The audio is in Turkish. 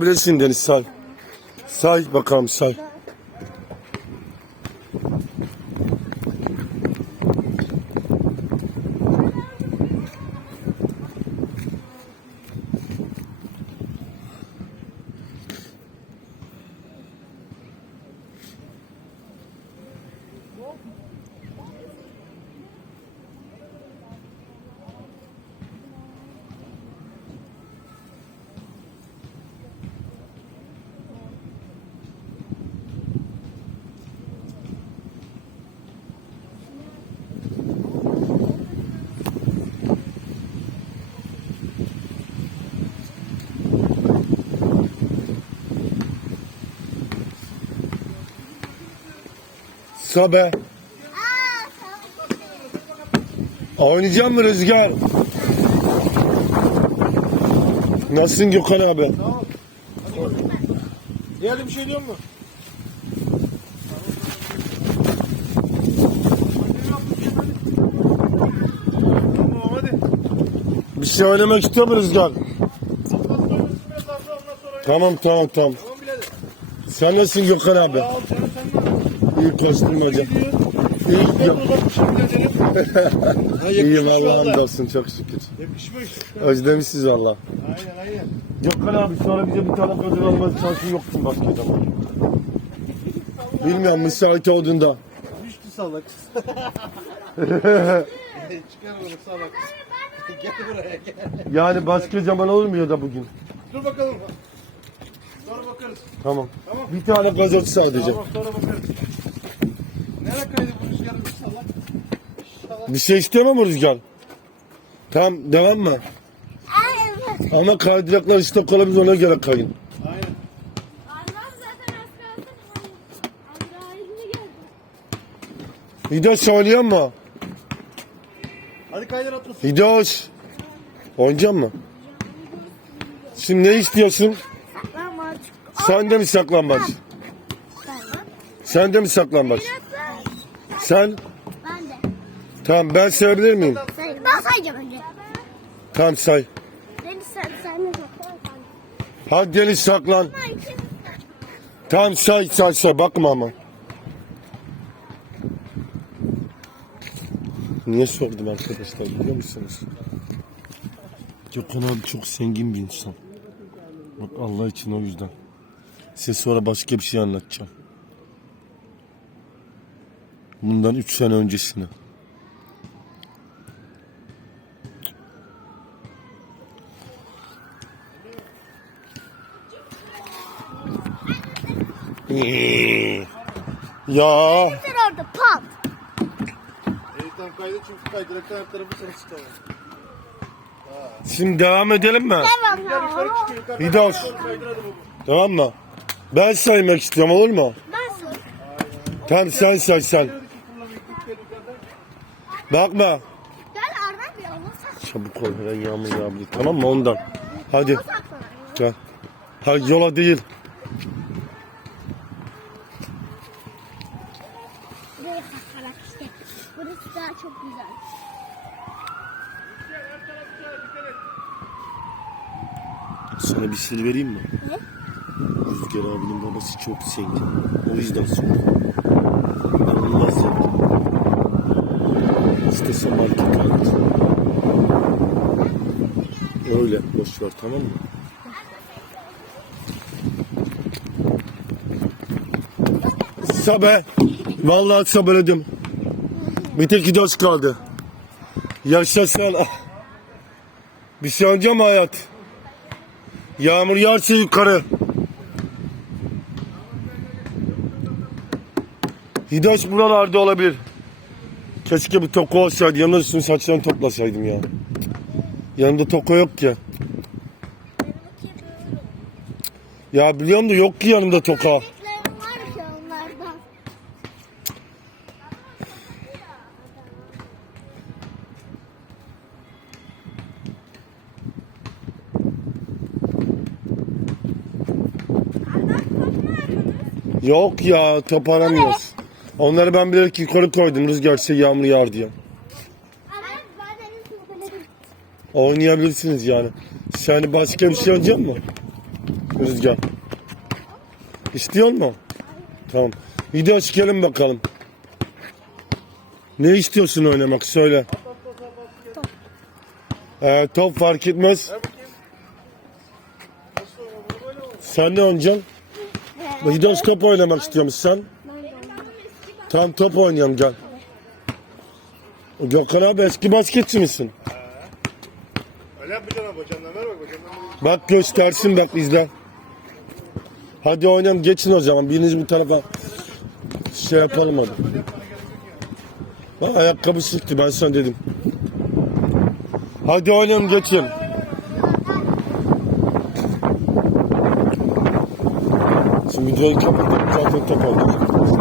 Bilirsin Deniz say. Say bakalım say. Sabe. Oynayacak mı Rüzgar? Nasılsın Gökhan abi? Diğerde bir şey diyor mu? Tamam. Bir şey oynamak istiyor mu Rüzgar? Tamam tamam tamam. Tamam. Sen nasılsın Gökhan abi? İyi koşturmaca. İyi, yapıyorsun? Uzatmışım biraderim. Ya İyiyim yakışmış Allah'a valla. hamdolsun çok şükür. Yakışmış. Özlemişiz valla. Aynen aynen. Gökhan abi sonra bize bir tane kadın alma şansın yoktu başka zaman. Bilmiyorum müsait olduğunda. Düştü salak. Çıkar onu salak. gel buraya gel. Yani başka zaman olmuyor da bugün. Dur bakalım. Sonra bakarız. Tamam. Tamam. Bir tane gazoz sadece. Tamam sonra bakarız. Nereye kaydı bu rüzgarın bir salak? Salak. Bir şey istemem mi Rüzgar? Tamam devam mı? Ama kaydıraklar işte kalabilir ona göre kayın. Aynen. Annem zaten az geldi. Hidoş oynayan mı? Hadi kaydır atlasın. Hidoş. Oynayacak mı? Şimdi ne istiyorsun? Saklanmaç. Sen de mi saklambaç? Sen de mi saklambaç? Sen? Ben de. Tamam ben sayabilir miyim? Ben sayacağım önce. Tamam say. Deniz sen sen? Hadi Deniz saklan. Tamam say say say bakma ama. Niye sordum arkadaşlar biliyor musunuz? Gökhan abi çok zengin bir insan. Bak Allah için o yüzden. Size sonra başka bir şey anlatacağım. Bundan 3 sene öncesine. Ya Sen orada pat. Evet tamam kaydı çünkü kaydıraktan her tarafı sarı çıkıyor. şimdi devam edelim mi? Hidos. Tamam mı? Ben saymak istiyorum olur mu? Ben say. Tamam sen say sen. Bakma. Gel Arda bir onu sak. Çabuk ol ben yağmur yağmur. Tamam mı ondan? Hadi gel. Hadi yola değil. Buraya sakarak işte. Burası daha çok güzel. Sana bir sır vereyim mi? Ne? Rüzgar abinin babası çok zengin. O yüzden sordum. Öyle boş ver tamam mı? Sabe. Vallahi sabırladım. Bir tek gidiyoruz kaldı. Yaşasın. Ah. Bir şey mı hayat? Yağmur yağarsa yukarı. Hidaş buralarda olabilir. Keşke bir toko olsaydı. Yanında üstünün saçlarını toplasaydım ya. Yanımda toko yok ki. Ya biliyorum da yok ki yanımda toka. Yok ya top aramıyoruz. Onları ben bilerek yukarı koydum rüzgarsa yağmur yağar diye. Ama ben deniz topları Oynayabilirsiniz yani. Sen başka bir şey olacak mı? Rüzgar. İstiyor mu? Tamam. Video çekelim bakalım. Ne istiyorsun oynamak söyle. Ee, top fark etmez. Sen ne oynayacaksın? Hidos top oynamak istiyor musun sen? Tamam top oynayalım gel. Gökhan abi eski basketçi misin? Bak göstersin bak izle. Hadi oynayalım geçin o zaman. Biriniz bu tarafa şey yapalım hadi. Bak ayakkabı sıktı ben sana dedim. Hadi oynayalım geçin. Şimdi videoyu kapatıp zaten top oynayalım.